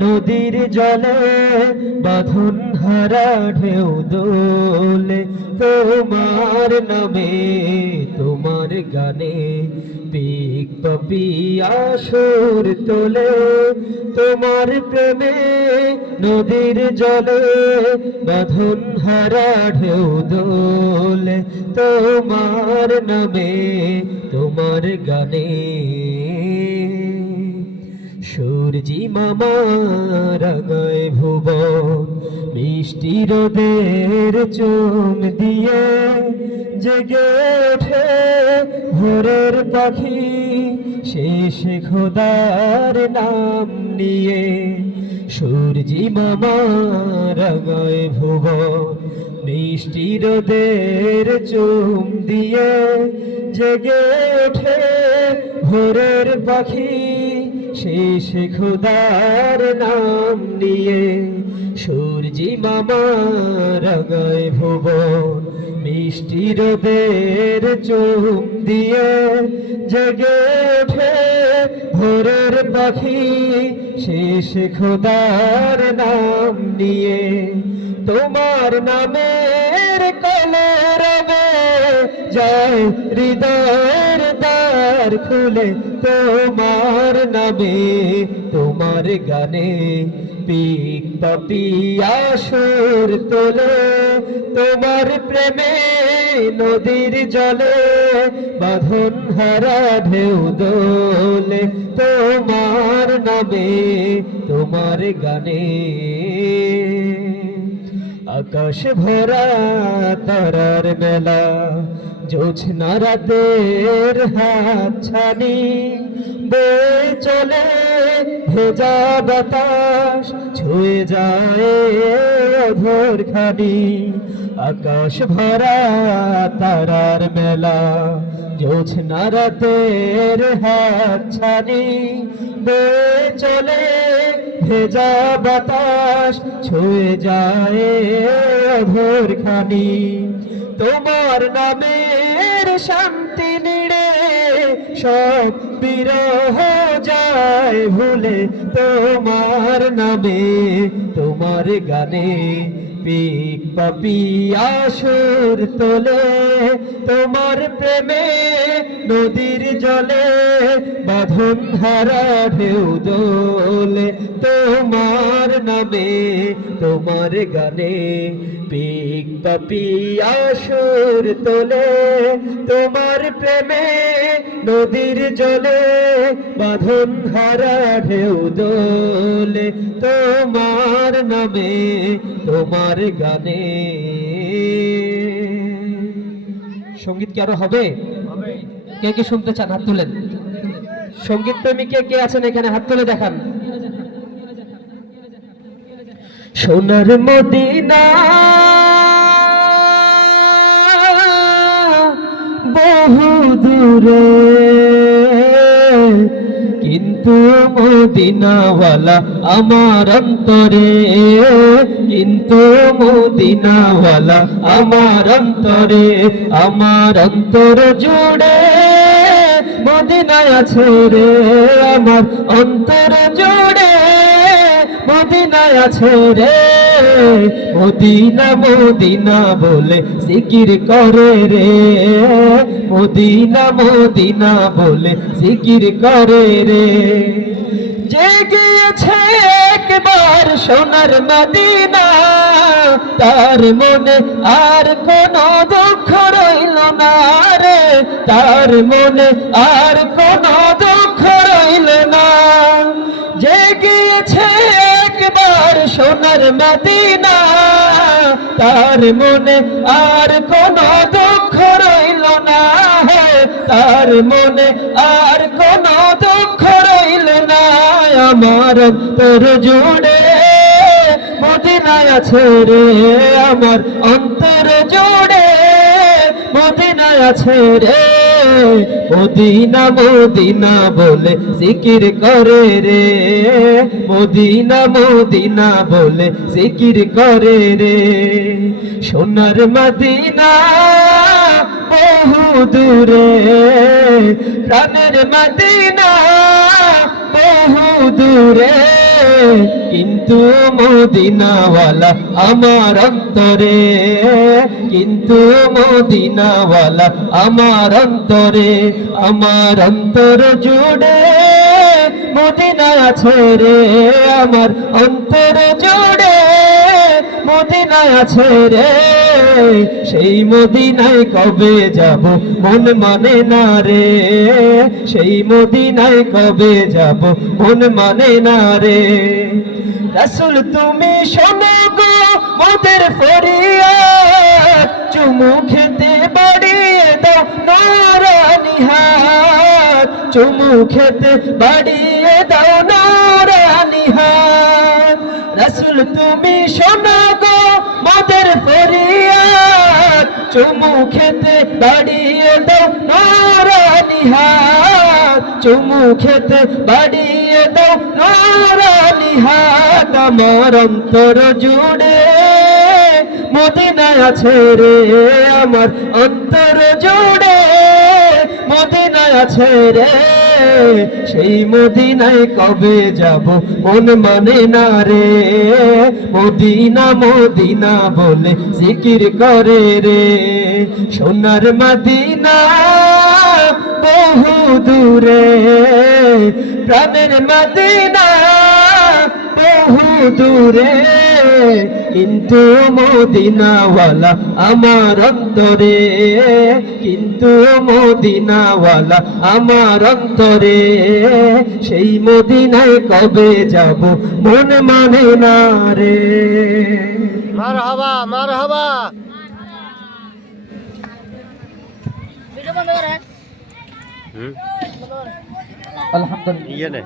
নদীর জলে বাঁধন হারা ঢেউ দোলে তোমার নামে তোমার গানে পিক পাপিয়া সুর তোলে তোমার প্রেমে নদীর জলে বাঁধন হারা ঢেউ দোলে তোমার নামে তোমার গানে সূর্যি মামা রাঙায় ভুবন মিষ্টি রোদের চুম দিয়ে জেগে ওঠে ভোরের পাখি শেষ খোদার নাম নিয়ে সূর্যি মামা রাঙায় ভুবন মিষ্টি রোদের চুম দিয়ে জেগে ওঠে ভোরের পাখি শেষ খোদার নাম নিয়ে সূর্যি মামা রাঙায় ভুবন মিষ্টি রোদের চুম দিয়ে জেগে ওঠে ভোরের পাখি শেষ খোদার নাম নিয়ে তোমার নামের কলরবে যায় হৃদয়ের দ্বার খুলে তোমার নামে তোমার গানে পিক পাপিয়া সুর তোলে তোমার প্রেমে নদীর জলে বাঁধন হারা ঢেউ দোলে তোমার নামে তোমার গানে আকাশ ভরা তারার মেলা জোছনা রাতের হাত ছানি বয়ে চলে ভেজা বাতাস ছুঁয়ে যায় অধর খানি আকাশ ভরা তারার মেলা জোছনা রাতের হাত ছানি বয়ে চলে ভেজা বাতাস ছুঁয়ে যায় অধর খানি তোমার নামের শান্তি নিড়ে সব বিরহ যায় ভুলে তোমার নামে তোমার গানে পিক পাপিয়া সুর তোলে তোমার প্রেমে নদীর জলে বাঁধন হারা ঢেউ দোলে তোমার নামে তোমার গানে পিক পাপিয়া সুর তোলে তোমার প্রেমে নদীর জলে বাঁধন হারা ঢেউ দোলে তোমার নামে তোমার গানে সঙ্গীত কি আরো হবে? কে কে শুনতে চান হাত তুলেন। সঙ্গীত প্রেমী কে কে আছেন এখানে হাত তুলে দেখান। সোনার মদিনা বহু দূরে কিন্তু মদিনাওয়ালা আমার অন্তরে কিন্তু মদিনাওয়ালা আমার অন্তরে আমার অন্তর জুড়ে মদিনায় আছে রে আমার অন্তর জুড়ে মদিনায় আছে রে মদিনা মদিনা বলে জিকির করে রে মদিনা মদিনা বলে জিকির করে রে যে গিয়েছে একবার সোনার মদিনা তার মনে আর কোনো দুঃখ রইল না রে তার মনে আর কোনো দুঃখ রইল না যে গিয়েছে একবার সোনার মদিনা তার মনে আর কোনো দুঃখ রইল না তার মনে আর কোনো দুঃখ রইল না আমার অন্তর জুড়ে মদিনায় আছে রে আমার অন্তর জুড়ে মদিনায় আছে রে মদিনা মদিনা বলে জিকির করে রে মদিনা মদিনা বলে জিকির করে রে সোনার মদিনা বহু দূরে প্রাণের মদিনা বহু দূরে কিন্তু মদিনাওয়ালা আমার অন্তরে, কিন্তু মদিনাওয়ালা আমার অন্তরে, আমার অন্তর জুড়ে মদিনা আছে রে, আমার অন্তর জুড়ে মদিনা আছে রে, সেই মদিনায় কবে যাব মন মানে না রে, সেই মদিনায় কবে যাব মন মানে না রে। রাসূল তুমি শোনো গো মোদের ফরিয়াদ, চুমু খেতে বাড়িয়ে দাও নূরানি হাত, চুমু খেতে বাড়িয়ে দাও নূরানি হাত। রাসূল তুমি শোনো গো মোদের ফরিয়াদ, চুমু খেতে বাড়িয়ে দাও নূরানি হাত, চুমু খেতে বাড়িয়ে দাও নূরানি হাত। আমার অন্তর জুড়ে মদিনা আছে রে, আমার অন্তর জুড়ে মদিনা আছে রে, সেই মদিনায় কবে যাব মন মানে না রে, মদিনা মদিনা বলে জিকির করে রে, সোনার মদিনা বহু দূরে, প্রাণের মদিনা বহু দূরে, কিন্তু মদিনাওয়ালা আমার অন্তরে, কিন্তু মদিনাওয়ালা আমার অন্তরে, সেই মদিনায় কবে যাব মন মানে না রে। মারহাবা মারহাবা। আলহামদুলিল্লাহ।